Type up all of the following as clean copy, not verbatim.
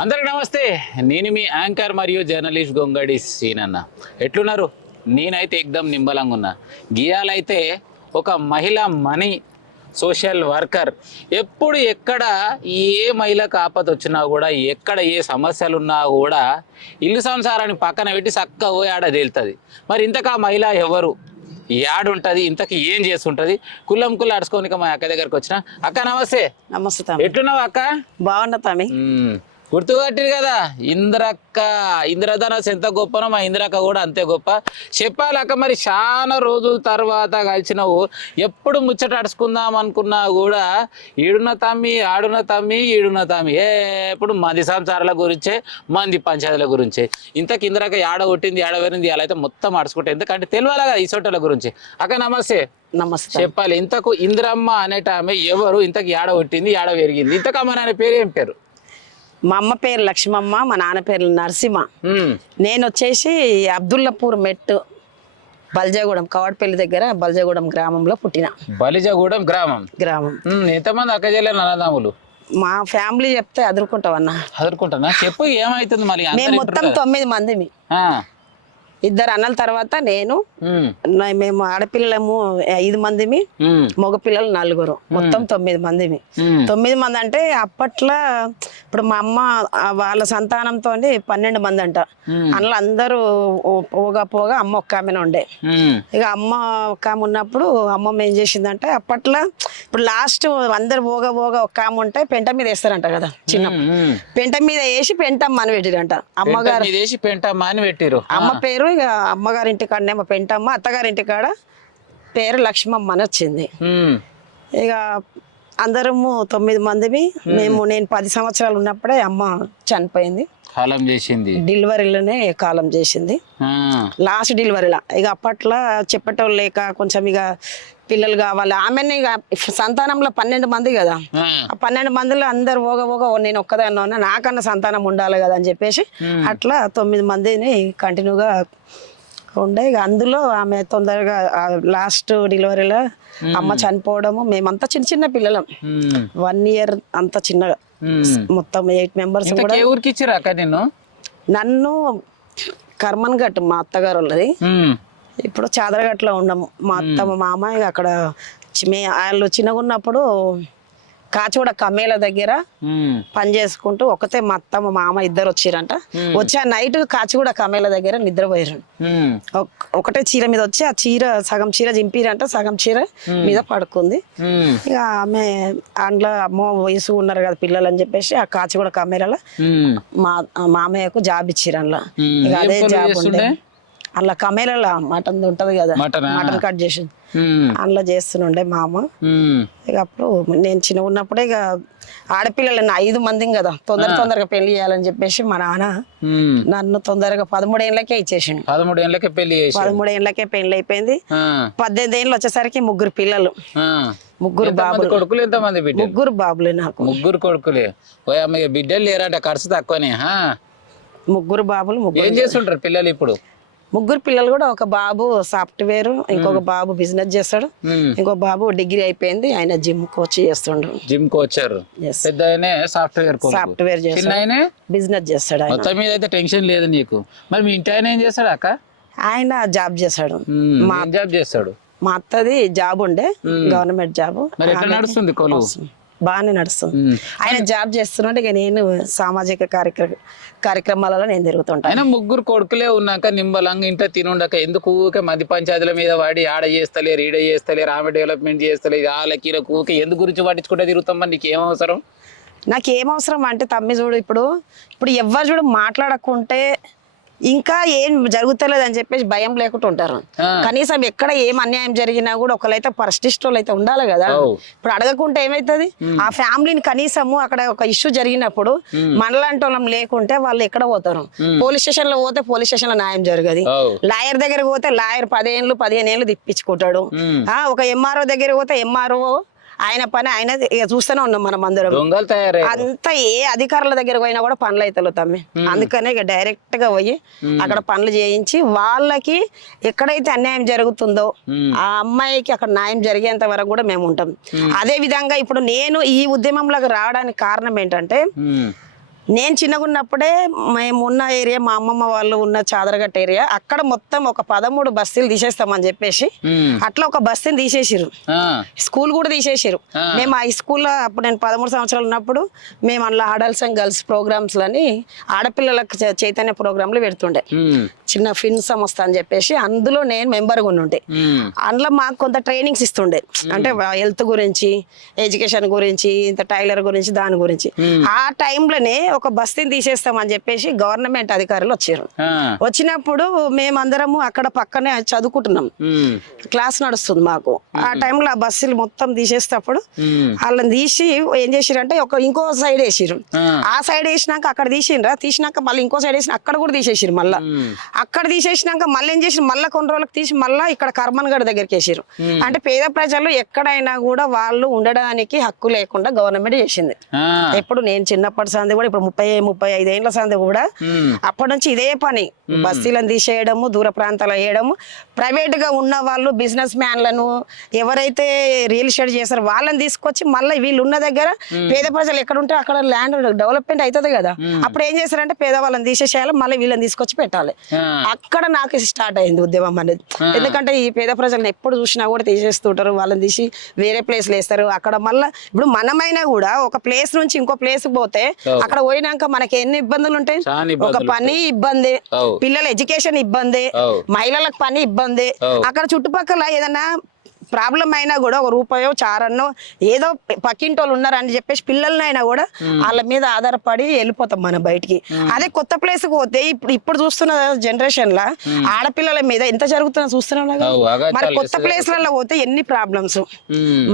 అందరికి నమస్తే. నేను మీ యాంకర్ మరియు జర్నలిస్ట్ గొంగడి సీనన్న. ఎట్లున్నారు? నేనైతే ఎక్దమ్ నింబలంగా ఉన్నా. గియాలైతే ఒక మహిళ మనీ సోషల్ వర్కర్. ఎప్పుడు ఎక్కడ ఏ మహిళకు ఆపద వచ్చినా కూడా, ఎక్కడ ఏ సమస్యలు ఉన్నా కూడా ఇల్లు సంసారాన్ని పక్కన పెట్టి చక్కగా పోయి ఆడ తేలుతుంది. మరి ఇంతకు ఆ మహిళ ఎవరు, యాడుంటది, ఇంతకి ఏం చేస్తుంటది? కుల్లం కుల్ల అడుచుకోనిక మా అక్క దగ్గరకు వచ్చిన. అక్క నమస్తే. నమస్తే తమ్మి. ఎట్లున్నావు అక్క? బాగున్నా తమ్మి. గుర్తుపట్టిరు కదా, ఇంద్రక్క. ఇంద్రధనస్ ఎంత గొప్పనో మా ఇంద్రక్క కూడా అంతే గొప్ప. చెప్పాలక్క, మరి చాలా రోజుల తర్వాత కలిసినవు. ఎప్పుడు ముచ్చట అడుచుకుందాం అనుకున్నా కూడా ఈడున్న తమ్మి, ఆడున్న తమ్మి, ఈడున్న తమ్మి, ఎప్పుడు మంది సంసారాల గురించే, మంది పంచాయతీల గురించే. ఇంతకు ఇంద్రక్క ఏడ కొట్టింది, ఏడ వేరింది, అలా అయితే మొత్తం అడుచుకుంటే, ఎందుకంటే తెలియాలి కదా ఈ చోటల గురించి. అక్క నమస్తే. నమస్తే. చెప్పాలి, ఇంతకు ఇంద్రమ్మ అనేట ఆమె ఎవరు, ఇంతకు ఏడ కొట్టింది, ఏడ పెరిగింది? ఇంతకు అమ్మ నాన్న పేరు ఏం పేరు? మా అమ్మ పేరు లక్ష్మమ్మ, మా నాన్న పేరు నరసింహ. నేను వచ్చేసి అబ్దుల్లాపూర్ మెట్టు బల్జాగూడెం, కవాడపల్లి దగ్గర బల్జాగూడెం గ్రామంలో పుట్టిన. బలిజగూడెం గ్రామం. ఎంతమంది అక్క చెల్లెలు అన్నదమ్ములు? మా ఫ్యామిలీ చెప్తే అదురుకుంటావన్నా. అదురుకుంటానా? చెప్పు, ఏమైతుంది మరి? మేము మొత్తం 9 మందిమి. 2 అన్నల తర్వాత నేను, మేము ఆడపిల్లలము 5 మందిమి, మగపిల్లలు 4, మొత్తం 9 మందిమి. 9 మంది అంటే అప్పట్లో, ఇప్పుడు మా అమ్మ వాళ్ళ సంతానంతో 12 మంది అంట. అందులో అందరూ పోగా అమ్మ ఒక్క ఆమెనే ఉండే. ఇక అమ్మ ఒక్క ఆమె ఉన్నప్పుడు అమ్మమ్మ ఏం చేసిందంటే, అప్పట్లో ఇప్పుడు లాస్ట్ అందరు పోగా ఒక్క ఆమె ఉంటే పెంట మీద వేస్తారంట కదా, చిన్న పెంట మీద వేసి పెంటమ్మ అని పెట్టిరంట. అమ్మగారు అమ్మ పేరు ఇక అమ్మగారింటి కాడనేమో పెంటమ్మ, అత్తగారింటి కాడ పేరు లక్ష్మమ్మ అని వచ్చింది. ఇక అందరము 9 మందివి. నేను 10 సంవత్సరాలు ఉన్నప్పుడే అమ్మ చనిపోయింది. కాలం చేసింది, డెలివరీలోనే కాలం చేసింది, లాస్ట్ డెలివరీలా. ఇక అప్పట్లో చెప్పేటోళ్ళు లేక కొంచెం ఇక పిల్లలు కావాలి ఆమెని. ఇక సంతానంలో 12 మంది కదా, ఆ 12 మందిలో అందరు పోగా నేను ఒక్కదాన్ని ఉన్నా, నాకన్నా సంతానం ఉండాలి కదా అని చెప్పేసి అట్లా 9 మందిని కంటిన్యూగా ఉండే. ఇక అందులో ఆమె తొందరగా లాస్ట్ డెలివరీలో అమ్మ చనిపోవడము. మేమంతా చిన్న పిల్లలం, 1 year అంత చిన్నగా, మొత్తం 8 members కూడా. ఊరికి ఇచ్చిరా అక్క నిన్ను? నన్ను కర్మన్ గట్టు మా అత్తగారు వాళ్ళది. ఇప్పుడు చాదరగట్లో ఉన్నాము. మా అత్త మా మామ అక్కడ వాళ్ళు చిన్నగా ఉన్నప్పుడు కాచిగూడ కమ్మేల దగ్గర పని చేసుకుంటూ ఒకతే మా అత్త మా మామ 2 వచ్చిరంట. వచ్చి ఆ నైట్ కాచిగూడ కమ్మేల దగ్గర నిద్రపోయారు. ఒకటే చీర మీద వచ్చి ఆ చీర సగం చీర చింపిరంట, సగం చీర మీద పడుకుంది. ఇక ఆమె అందులో అమ్మ వయసు ఉన్నారు కదా పిల్లలు అని చెప్పేసి ఆ కాచిగూడ కమ్మేలలో మా మామయ్యకు జాబ్ ఇచ్చిరు. అందులో ఇక అదే జాబ్ ఉండే. అలా కమేలలో మటన్ ఉంటది కదా, మటన్ కట్ చేసి అందులో చేస్తుండే మామ. ఇక అప్పుడు నేను చిన్న ఉన్నప్పుడే ఇక ఆడపిల్లలు 5 మందిని కదా, తొందరగా పెళ్లి చేయాలని చెప్పేసి మా నాన్న నన్ను తొందరగా 13 ఏళ్ళకే ఇచ్చేసిండు. 13 ఏళ్ళకే పెళ్లి అయిపోయింది. 18 ఏళ్ళు వచ్చేసరికి 3 పిల్లలు, 3 బాబులు. కొడుకులు ఎంతమంది? 3 బాబులే నాకు. 3 కొడుకులే. బిడ్డలు లేరంట, ఖర్చు తక్కువనే. 3 బాబులు. ఏం చేస్తుంటారు పిల్లలు ఇప్పుడు? 3 పిల్లలు కూడా, ఒక బాబు సాఫ్ట్వేర్, ఇంకొక బాబు బిజినెస్ చేస్తాడు, ఇంకో బాబు డిగ్రీ అయిపోయింది, ఆయన జిమ్ కోచ్ చేస్తుండు. Gym coacher. పెద్ద సాఫ్ట్వేర్ చేస్తాడు, బిజినెస్ చేస్తాడు. మొత్తం మీద అయితే టెన్షన్ లేదు నీకు. మరి మీ ఇంటి ఆయన ఏం చేస్తాడు అక్క? ఆయన జాబ్ చేస్తాడు. జాబ్ చేస్తాడు. మా అత్తది జాబ్ ఉండే, గవర్నమెంట్ జాబ్. మరి ఎట్లా నడుస్తుంది కొలువు? బాగానే నడుస్తుంది. ఆయన జాబ్ చేస్తున్నాడు, ఇక నేను సామాజిక కార్యక్రమాలలో నేను తిరుగుతుంటాను. ఆయన 3 కొడుకులే ఉన్నాక నింబలంగా ఇంట్లో తినుండక ఎందుకు మధ్య పంచాయతీల మీద వాడి ఆడ చేస్తలేరు, ఈడ చేస్తలేరు, ఆమె డెవలప్మెంట్ చేస్తలేదు, వాళ్ళకి ఎందుకు గురించి పట్టించుకుంటే తిరుగుతాం? మరి నీకు ఏమవసరం? నాకేం అవసరం అంటే తమ్మి చూడు, ఇప్పుడు ఎవరు చూడు మాట్లాడకుంటే ఇంకా ఏం జరుగుతలేదు అని చెప్పేసి భయం లేకుండా ఉంటారు. కనీసం ఎక్కడ ఏం అన్యాయం జరిగినా కూడా ఒకళ్ళైతే పరిశిష్టోళ్ళు అయితే ఉండాలి కదా. ఇప్పుడు అడగకుంటే ఏమైతుంది? ఆ ఫ్యామిలీని కనీసము అక్కడ ఒక ఇష్యూ జరిగినప్పుడు మనలాంటి వాళ్ళం లేకుంటే వాళ్ళు ఎక్కడ పోతారు? పోలీస్ స్టేషన్ లో పోతే పోలీస్ స్టేషన్ లో న్యాయం జరగదు. లాయర్ దగ్గరకు పోతే లాయర్ 10 ఏళ్ళు 15 ఏళ్ళు తిప్పించుకుంటాడు. ఒక ఎంఆర్ఓ దగ్గర పోతే ఎంఆర్ఓ ఆయన పని ఆయన చూస్తూనే ఉన్నాం మనం అందరం. అంతా ఏ అధికారుల దగ్గర పోయినా కూడా పనులు అవుతాయి తమ్మి. అందుకనే ఇక డైరెక్ట్ గా పోయి అక్కడ పనులు చేయించి వాళ్ళకి ఎక్కడైతే అన్యాయం జరుగుతుందో ఆ అమ్మాయికి అక్కడ న్యాయం జరిగేంత వరకు కూడా మేము ఉంటాం. అదే విధంగా ఇప్పుడు నేను ఈ ఉద్యమంలోకి రావడానికి కారణం ఏంటంటే నేను చిన్నగా ఉన్నప్పుడే మేము ఉన్న ఏరియా, మా అమ్మమ్మ వాళ్ళు ఉన్న చాదరగట్ట ఏరియా, అక్కడ మొత్తం ఒక 13 బస్తీలు తీసేస్తామని చెప్పేసి అట్లా ఒక బస్తీని తీసేసిరు. స్కూల్ కూడా తీసేసారు. మేము హై స్కూల్లో అప్పుడు నేను 13 సంవత్సరాలు ఉన్నప్పుడు మేము అందులో అడల్ట్స్ అండ్ గర్ల్స్ ప్రోగ్రామ్స్ లని ఆడపిల్లలకు చైతన్య ప్రోగ్రాంలు పెడుతుండే. చిన్న ఫిన్ సంస్థ అని చెప్పేసి అందులో నేను మెంబర్గా ఉండే. అందులో మాకు కొంత ట్రైనింగ్స్ ఇస్తుండే, అంటే హెల్త్ గురించి, ఎడ్యుకేషన్ గురించి, ఇంత టైలర్ గురించి, దాని గురించి. ఆ టైంలోనే ఒక బస్తీని తీసేస్తామని చెప్పేసి గవర్నమెంట్ అధికారులు వచ్చారు. వచ్చినప్పుడు మేమందరము అక్కడ పక్కనే చదువుకుంటున్నాం, క్లాస్ నడుస్తుంది మాకు. ఆ టైంలో ఆ బస్సులు మొత్తం తీసేసేటప్పుడు వాళ్ళని తీసి ఏం చేసిరంటే ఇంకో సైడ్ వేసిరు. ఆ సైడ్ వేసినాక అక్కడ తీసినాక మళ్ళీ ఇంకో సైడ్ వేసిన అక్కడ కూడా తీసేసిరు. మళ్ళీ అక్కడ తీసేసినాక మళ్ళీ ఏం చేసి మళ్ళీ కొన్ని రోజులకు తీసి మళ్ళీ ఇక్కడ కర్మన్గఢ్ దగ్గరికి వేసారు. అంటే పేద ప్రజలు ఎక్కడైనా కూడా వాళ్ళు ఉండడానికి హక్కు లేకుండా గవర్నమెంట్ చేసింది. ఎప్పుడు నేను చిన్నప్పటి సంది కూడా ఇప్పుడు 30-35 ఏళ్ల సంది కూడా అప్పటి నుంచి ఇదే పని, బస్తీలను తీసేయడము, దూర ప్రాంతాలు వేయడము. ప్రైవేట్ గా ఉన్న వాళ్ళు, బిజినెస్ మ్యాన్లను ఎవరైతే రియల్ ఎస్టేట్ చేస్తారో వాళ్ళని తీసుకొచ్చి మళ్ళీ వీళ్ళు ఉన్న దగ్గర పేద ప్రజలు ఎక్కడ ఉంటే అక్కడ ల్యాండ్ డెవలప్మెంట్ అవుతుంది కదా, అప్పుడు ఏం చేస్తారంటే పేదవాళ్ళని తీసేసేయాలి, మళ్ళీ వీళ్ళని తీసుకొచ్చి పెట్టాలి. అక్కడ నాకు స్టార్ట్ అయింది ఉద్యమం అనేది. ఎందుకంటే ఈ పేద ప్రజలను ఎప్పుడు చూసినా కూడా తీసేస్తుంటారు, వాళ్ళని తీసి వేరే ప్లేస్లు వేస్తారు. అక్కడ మళ్ళీ ఇప్పుడు మనమైనా కూడా ఒక ప్లేస్ నుంచి ఇంకో ప్లేస్ పోతే అక్కడ పోయినాక మనకి ఎన్ని ఇబ్బందులు ఉంటాయి. ఒక పని ఇబ్బంది, పిల్లల ఎడ్యుకేషన్ ఇబ్బంది, మహిళలకు పని ఇబ్బంది. అక్కడ చుట్టుపక్కల ఏదైనా ప్రాబ్లం అయినా కూడా ఒక రూపాయో చారన్నో ఏదో పక్కింటోళ్ళు ఉన్నారని చెప్పేసి పిల్లలనైనా కూడా వాళ్ళ మీద ఆధారపడి వెళ్ళిపోతాం మనం బయటికి. అదే కొత్త ప్లేస్ కి పోతే ఇప్పుడు చూస్తున్న జనరేషన్ లా ఆడపిల్లల మీద ఎంత జరుగుతుందో చూస్తున్నాం కదా. మరి కొత్త ప్లేస్లలో పోతే ఎన్ని ప్రాబ్లమ్స్,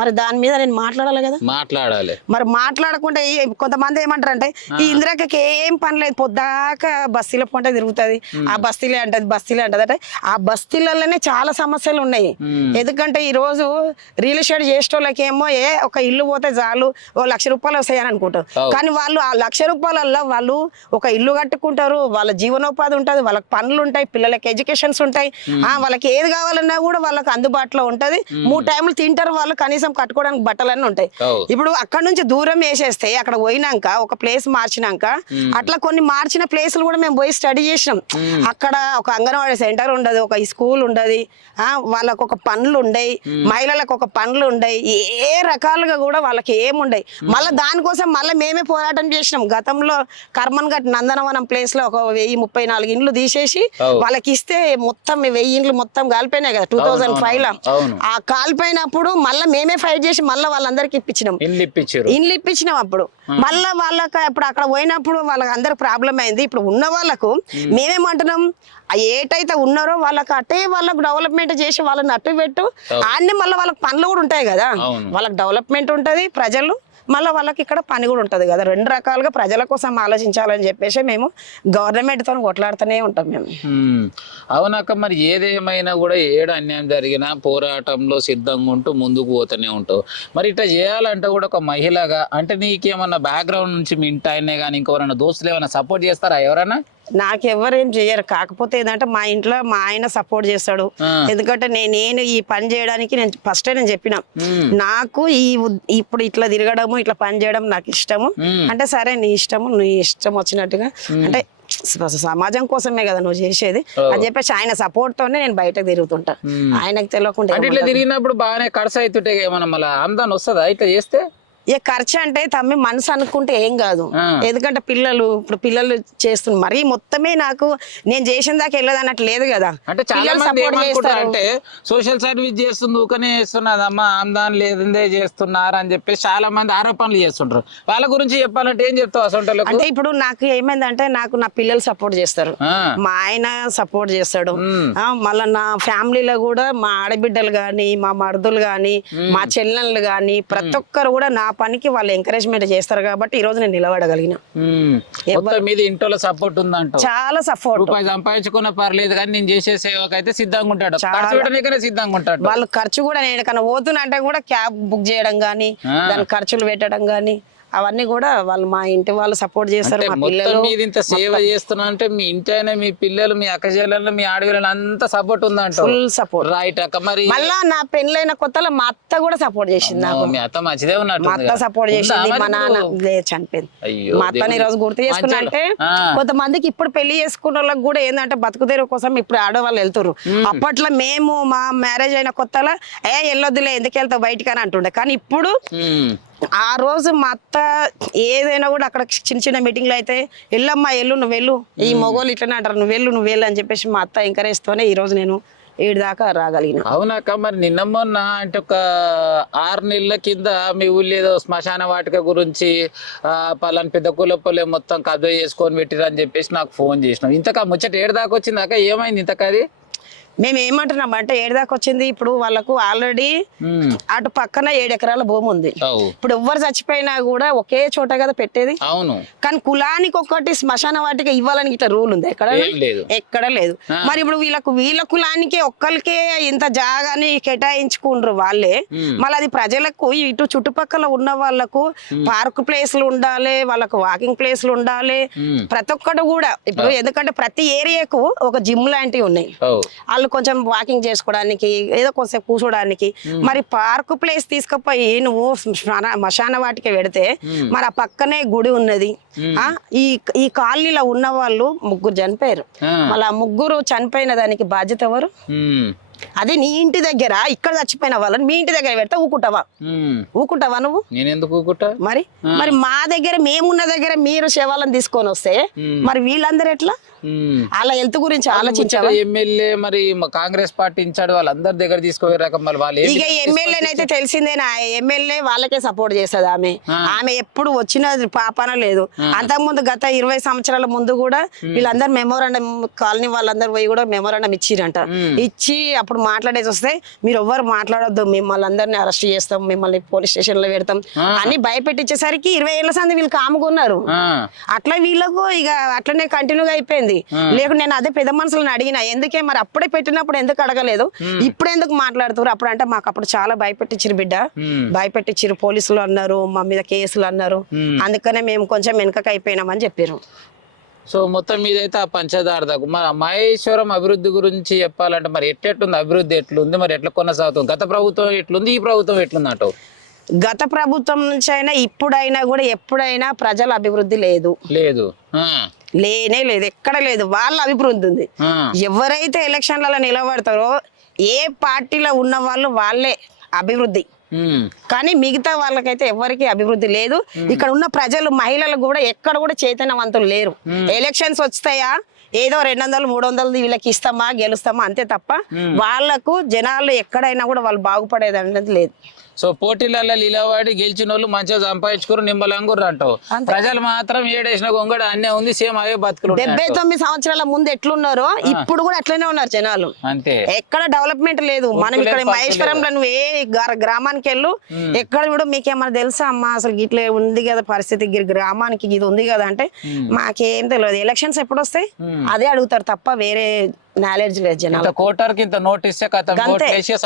మరి దాని మీద నేను మాట్లాడాలి కదా. మరి మాట్లాడకుండా కొంతమంది ఏమంటారంటే ఈ ఇందిరాకి ఏం పని లేదు, పొద్దాక బస్తీల పొంట తిరుగుతుంది, ఆ బస్తీలే అంటది అంటే ఆ బస్తీలలోనే చాలా సమస్యలు ఉన్నాయి. ఎందుకంటే ఈ రోజు రియల్ ఎస్టేట్ చేసేటోళ్ళకేమో ఒక ఇల్లు పోతే చాలు, ఓ ₹1,00,000 వస్తాయని అనుకుంటారు. కానీ వాళ్ళు ఆ ₹1,00,000 వాళ్ళు ఒక ఇల్లు కట్టుకుంటారు, వాళ్ళ జీవనోపాధి ఉంటుంది, వాళ్ళకి పనులు ఉంటాయి, పిల్లలకి ఎడ్యుకేషన్స్ ఉంటాయి, వాళ్ళకి ఏది కావాలన్నా కూడా వాళ్ళకి అందుబాటులో ఉంటది. 3 టైంలు తింటారు వాళ్ళు, కనీసం కట్టుకోవడానికి బట్టలన్నీ ఉంటాయి. ఇప్పుడు అక్కడ నుంచి దూరం వేసేస్తే అక్కడ పోయినాక ఒక ప్లేస్ మార్చినాక అట్లా కొన్ని మార్చిన ప్లేసులు కూడా మేము పోయి స్టడీ చేసినాం. అక్కడ ఒక అంగన్వాడీ సెంటర్ ఉండదు, ఒక స్కూల్ ఉండదు, వాళ్ళకు ఒక పనులు ఉండయి, మహిళలకు ఒక పనులు ఉండయి, ఏ రకాలుగా కూడా వాళ్ళకి ఏముండయి. మళ్ళీ దానికోసం మళ్ళీ మేమే పోరాటం చేసినాం. గతంలో కర్మన్ఘట్ నందనవనం ప్లేస్ లో ఒక 1034 ఇండ్లు తీసేసి వాళ్ళకి ఇస్తే మొత్తం 1000 ఇండ్లు మొత్తం కాలిపోయినాయి కదా 2005 లో. ఆ కాలిపోయినప్పుడు మళ్ళీ మేమే ఫైట్ చేసి మళ్ళీ వాళ్ళందరికి ఇండ్లు ఇప్పించినాం. అప్పుడు మళ్ళీ వాళ్ళకి అప్పుడు అక్కడ పోయినప్పుడు వాళ్ళకి అందరికి ప్రాబ్లం అయింది. ఇప్పుడు ఉన్న వాళ్ళకు మేమేమంటున్నాం, ఏటైతే ఉన్నారో వాళ్ళకి అట్టే వాళ్ళకు డెవలప్మెంట్ చేసి వాళ్ళని అట్టు పెట్టు, ఆడనే మళ్ళీ వాళ్ళకి పనులు కూడా ఉంటాయి కదా, వాళ్ళకి డెవలప్మెంట్ ఉంటది, ప్రజలు మళ్ళీ వాళ్ళకి ఇక్కడ పని కూడా ఉంటది కదా. 2 రకాలుగా ప్రజల కోసం ఆలోచించాలని చెప్పేసి మేము గవర్నమెంట్ తో కొట్లాడుతూనే ఉంటాం మేము. అవునక్క, మరి ఏదేమైనా కూడా ఏడు అన్యాయం జరిగినా పోరాటంలో సిద్ధంగా ఉంటూ ముందుకు పోతూనే ఉంటావు. మరి ఇట్లా చేయాలంటే కూడా ఒక మహిళగా, అంటే నీకేమన్నా బ్యాక్గ్రౌండ్ నుంచి మీ ఇంటి ఆయనే కానీ ఇంకెవరైనా దోస్తులు ఏమైనా సపోర్ట్ చేస్తారా ఎవరైనా? నాకెవ్వరేం చెయ్యరు. కాకపోతే ఏంటంటే మా ఇంట్లో మా ఆయన సపోర్ట్ చేస్తాడు. ఎందుకంటే నేను ఈ పని చేయడానికి నేను ఫస్టే నేను చెప్పిన, నాకు ఇప్పుడు ఇట్లా తిరగడము, ఇట్లా పని చేయడం నాకు ఇష్టము. అంటే సరే నీ ఇష్టము, నీ ఇష్టం వచ్చినట్టుగా, అంటే సమాజం కోసమే కదా నువ్వు చేసేది అని చెప్పేసి ఆయన సపోర్ట్ తోనే నేను బయటకు తిరుగుతుంటా. ఆయనకు తెలియకుండా ఇట్లా తిరిగినప్పుడు బాగానే ఖర్చు అవుతుంటే ఏమన్నా మళ్ళీ ఆమ్దాన్ వస్తుందా ఇట్లా చేస్తే? ఖర్చు అంటే తమ్మి మనసు అనుకుంటే ఏం కాదు. ఎందుకంటే ఇప్పుడు పిల్లలు చేస్తున్నారు, మరీ మొత్తమే నాకు నేను చేసిన దాకా వెళ్ళదు అన్నట్టు లేదు కదా. అంటే చాలా మంది ఏమనుకుంటారు అంటే సోషల్ సర్వీస్ చేస్తుంది ఊకనే చేస్తున్నదమ్మా, ఆమ్దాన్ లేదే చేస్తున్నారు అని చెప్పేసి చాలా మంది ఆరోపణలు చేస్తుంటారు. వాళ్ళ గురించి చెప్పాలంటే ఏం చెప్తావు అసలు? అంటే ఇప్పుడు నాకు ఏమైందంటే నాకు నా పిల్లలు సపోర్ట్ చేస్తారు, మా ఆయన సపోర్ట్ చేస్తాడు, మళ్ళీ నా ఫ్యామిలీలో కూడా మా ఆడబిడ్డలు గాని, మా మరుదులు గాని, మా చెల్లెళ్ళు గాని ప్రతి ఒక్కరు కూడా నా పనికి వాళ్ళు ఎంకరేజ్మెంట్ చేస్తారు కాబట్టి ఈ రోజు నేను నిలబడగలిగిన. ఇంట్లో సపోర్ట్ ఉందంట, చాలా సపోర్ట్. రూపాయి సంపాదించుకున్న పర్లేదు కానీ నేను చేసే సేవకు అయితే సిద్ధంగా ఉంటాడు, సిద్ధంగా ఉంటాడు. వాళ్ళు ఖర్చు కూడా నేను ఎక్కడికైనా పోతున్నా అంటే కూడా క్యాబ్ బుక్ చేయడం గానీ, దాని ఖర్చులు పెట్టడం గానీ అవన్నీ కూడా వాళ్ళు మా ఇంటి వాళ్ళు సపోర్ట్ చేస్తారు, మా మొత్తం పిల్లలు మీద ఇంత సేవ చేస్తున్నా అంటే మీ ఇంటి ఆయన, మీ పిల్లలు, మీ అక్క చెల్లెళ్ళు, మీ ఆడపిల్లలు అంతా సపోర్ట్ ఉందంట. Full support. రైట్ అక్క. మరి మళ్ళా నా పెళ్ళైన కొత్తలో మా అత్త కూడా సపోర్ట్ చేసింది నాకు. మీ అత్త మంచిదే ఉన్నట్టు. మా అత్త సపోర్ట్ చేసింది, మా నాన్న లేదు చనిపోయింది. మా అత్తని ఈ రోజు గుర్తు చేసుకున్నా అంటే కొంతమందికి ఇప్పుడు పెళ్లి చేసుకున్న వాళ్ళకి కూడా ఏంటంటే బతుకుదేరు కోసం ఇప్పుడు ఆడవాళ్ళు వెళ్తారు. అప్పట్లో మేము మా మ్యారేజ్ అయిన కొత్తలో వెళ్ళొద్దులే ఎందుకు వెళ్తావు బయటికి అని అంటుండే, కానీ ఇప్పుడు ఆ రోజు మా అత్త ఏదైనా కూడా అక్కడ చిన్న చిన్న మీటింగ్లు అయితే వెళ్ళమ్మా వెళ్ళు, నువ్వు వెళ్ళు, ఈ మొగోళ్ళు ఇట్లనే అంటారు, నువ్వు వెళ్ళు అని చెప్పేసి మా అత్త ఎంకరేజ్ తోనే ఈ రోజు నేను 7 దాకా రాగలిగిన. అవునాక. మరి నిన్న మొన్న అంటే ఒక 6 నెలల కింద మీ ఊళ్ళో ఏదో శ్మశాన వాటిక గురించి పలాని పెద్ద కులపొలే మొత్తం కబ్జా చేసుకొని పెట్టిరు అని చెప్పేసి నాకు ఫోన్ చేసినాం. ఇంతకా ముచ్చట 7 దాకా వచ్చింది అక్క, ఏమైంది ఇంతకది? మేము ఏమంటున్నాం అంటే 7 దాకా వచ్చింది. ఇప్పుడు వాళ్ళకు ఆల్రెడీ అటు పక్కన 7 ఎకరాల భూమి ఉంది. ఇప్పుడు ఎవ్వరు చచ్చిపోయినా కూడా ఒకే చోట కదా పెట్టేది. అవును. కానీ కులానికి ఒకటి శ్మశాన వాటిక ఇవ్వాలని ఇట్లా రూల్ ఉంది, ఎక్కడ లేదు. మరి ఇప్పుడు వీళ్ళ కులానికి ఒక్కరికే ఇంత జాగాని కేటాయించుకుండ్రు వాళ్ళే. మళ్ళీ అది ప్రజలకు ఇటు చుట్టుపక్కల ఉన్న వాళ్ళకు పార్క్ ప్లేస్లు ఉండాలి, వాళ్ళకు వాకింగ్ ప్లేస్లు ఉండాలి, ప్రతి ఒక్కటి కూడా. ఇప్పుడు ఎందుకంటే ప్రతి ఏరియాకు ఒక జిమ్ లాంటివి ఉన్నాయి, వాళ్ళు కొంచెం వాకింగ్ చేసుకోవడానికి, ఏదో కొంచెం కూర్చోడానికి. మరి పార్క్ ప్లేస్ తీసుకుపోయి నువ్వు శ్మశాన వాటికి పెడితే మరి ఆ పక్కనే గుడి ఉన్నది. ఈ కాలనీలో ఉన్న వాళ్ళు 3 చనిపోయారు. మళ్ళీ ఆ 3 చనిపోయిన దానికి బాధ్యత ఎవరు? అదే నీ ఇంటి దగ్గర ఇక్కడ చచ్చిపోయిన వాళ్ళని మీ ఇంటి దగ్గర పెడితే ఊకుంటావా నువ్వు? నేను ఎందుకు ఊకుంటా? మరి మా దగ్గర మేమున్న దగ్గర మీరు శవాలను తీసుకొని వస్తే మరి వీళ్ళందరూ ఎట్లా? అలా హెల్త్ గురించి ఆలోచించావా? ఎమ్మెల్యే మరి కాంగ్రెస్ పార్టీ ఇన్ఛార్జ్ వాళ్ళందరి దగ్గర తీసుకునే రకం వాళ్ళు ఇక ఎమ్మెల్యేనైతే తెలిసిందేనా, ఎమ్మెల్యే వాళ్ళకే సపోర్ట్ చేస్తుంది. ఆమె ఎప్పుడు వచ్చిన పాపన లేదు. అంతకుముందు గత 20 సంవత్సరాల ముందు కూడా వీళ్ళందరూ మెమోరాండం కాలనీ వాళ్ళందరూ పోయి కూడా మెమోరాండం ఇచ్చిరంట. ఇచ్చి అప్పుడు మాట్లాడేసి వస్తే మీరు ఎవ్వరు మాట్లాడొద్దు, మిమ్మల్ని అందరినీ అరెస్ట్ చేస్తాం, మిమ్మల్ని పోలీస్ స్టేషన్ లో పెడతాం అని భయపెట్టించేసరికి 20 ఏళ్ల సంది వీళ్ళు కాముకున్నారు. అట్లా వీళ్ళకు ఇక అట్లనే కంటిన్యూగా అయిపోయింది. లేకుంటే నేను అదే పెద్ద మనుషులను అడిగిన, ఎందుకే మరి అప్పుడే పెట్టినప్పుడు ఎందుకు అడగలేదు, ఇప్పుడు ఎందుకు మాట్లాడుతారు? అప్పుడు అంటే మాకు అప్పుడు చాలా భయపెట్టించారు బిడ్డ, భయపెట్టించారు, పోలీసులు అన్నారు, మా మీద కేసులు అన్నారు, అందుకనే మేము కొంచెం వెనకకి అయిపోయినామని చెప్పారు. సో మొత్తం మీదైతే ఆ పంచదార దాకా మరి మహేశ్వరం అభివృద్ధి గురించి చెప్పాలంటే మరి ఎట్లెట్లుంది అభివృద్ధి, ఎట్లుంది, మరి ఎట్లా కొనసాగుతుంది? గత ప్రభుత్వం ఎట్లుంది, ఈ ప్రభుత్వం ఎట్లుంది అంటావు? గత ప్రభుత్వం నుంచి అయినా ఇప్పుడైనా కూడా ఎప్పుడైనా ప్రజల అభివృద్ధి లేదు, లేనే లేదు, ఎక్కడ లేదు. వాళ్ళ అభివృద్ధి ఉంది. ఎవరైతే ఎలక్షన్లలో నిలబడతారో ఏ పార్టీలో ఉన్న వాళ్ళు వాళ్ళే అభివృద్ధి, కానీ మిగతా వాళ్ళకైతే ఎవరికి అభివృద్ధి లేదు. ఇక్కడ ఉన్న ప్రజలు, మహిళలు కూడా ఎక్కడ కూడా చైతన్యవంతులు లేరు. ఎలక్షన్స్ వస్తాయా ఏదో 200 300 వీళ్ళకి ఇస్తామా గెలుస్తామా అంతే తప్ప వాళ్ళకు జనాలు ఎక్కడైనా కూడా వాళ్ళు బాగుపడేది అనేది లేదు. సో పోటీలలో నిలబడి గెలిచిన వాళ్ళు మంచిగా సంపాదించుకుని నిమ్మలంగా అంటావు, ప్రజలు మాత్రం ఏడేసిన గొంగడ అన్నీ ఉంది, సేమ్ అవే బతుకులు. 79 సంవత్సరాల ముందు ఎట్లున్నారో ఇప్పుడు కూడా అట్లనే ఉన్నారు జనాలు, అంతే. ఎక్కడ డెవలప్మెంట్ లేదు. మనం ఇక్కడ మహేశ్వరంలో నువ్వు ఏ గ్రామానికి వెళ్ళు, ఎక్కడ కూడా మీకేమన్నా తెలుసా అమ్మా అసలు ఇట్లా ఉంది కదా పరిస్థితి, గ్రామానికి ఇది ఉంది కదా అంటే మాకేం తెలియదు. ఎలక్షన్స్ ఎప్పుడు వస్తాయి అదే అడుగుతారు తప్ప వేరే నాలెడ్జ్ లేదు జనాలు. కోటర్కి ఇంత నోటీస్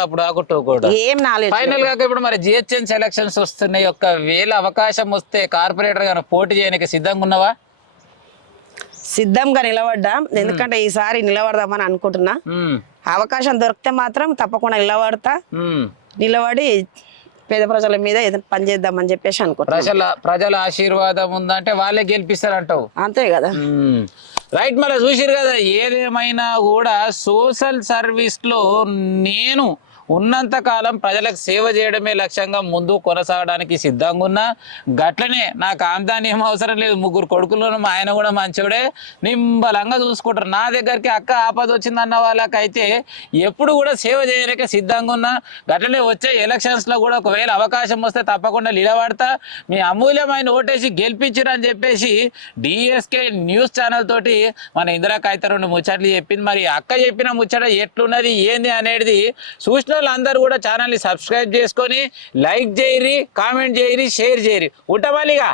అప్పుడు ఆగుట్టు ఏం నాలెడ్జ్. ఫైనల్ గా ఇప్పుడు మరి జిహెచ్ఎంసీ ఎలక్షన్స్ వస్తున్నాయి, ఒకవేళ అవకాశం వస్తే కార్పొరేటర్ గా పోటీ చేయడానికి సిద్ధంగా ఉన్నావా? సిద్ధంగా నిలబడ్డా, ఎందుకంటే ఈసారి నిలబడదామని అనుకుంటున్నా. అవకాశం దొరికితే మాత్రం తప్పకుండా నిలబడతా, నిలబడి పేద ప్రజల మీద ఏదైనా పని చేద్దామని చెప్పేసి అనుకుంటున్నా. ప్రజల ఆశీర్వాదం ఉందంటే వాళ్ళే గెలిపిస్తారంటావు, అంతే కదా. రైట్. మళ్ళీ చూసిరు కదా, ఏదేమైనా కూడా సోషల్ సర్వీస్ లో నేను ఉన్నంత కాలం ప్రజలకు సేవ చేయడమే లక్ష్యంగా ముందు కొనసాగడానికి సిద్ధంగా ఉన్నా. గట్లనే నాకు ఆమ్దాని ఏం అవసరం లేదు, 3 కొడుకులను మా ఆయన కూడా మంచోడే, నింబలంగా చూసుకుంటారు. నా దగ్గరికి అక్క ఆపద వచ్చిందన్న వాళ్ళకైతే ఎప్పుడు కూడా సేవ చేయడానికి సిద్ధంగా ఉన్నా. గట్లనే వచ్చే ఎలక్షన్స్లో కూడా ఒకవేళ అవకాశం వస్తే తప్పకుండా నిలబడతా. మీ అమూల్యమైన ఓటేసి గెలిపించారు అని చెప్పేసి డిఎస్కే న్యూస్ ఛానల్ తోటి మన ఇందిరా కైతర్ 2 ముచ్చట్లు చెప్పింది. మరి అక్క చెప్పిన ముచ్చట ఎట్లున్నది ఏంది అనేది చూసిన అందరూ కూడా ఛానల్ని సబ్స్క్రైబ్ చేసుకొని లైక్ చేయరి, కామెంట్ చేయరి, షేర్ చేయరి. ఉంటామాలిగా.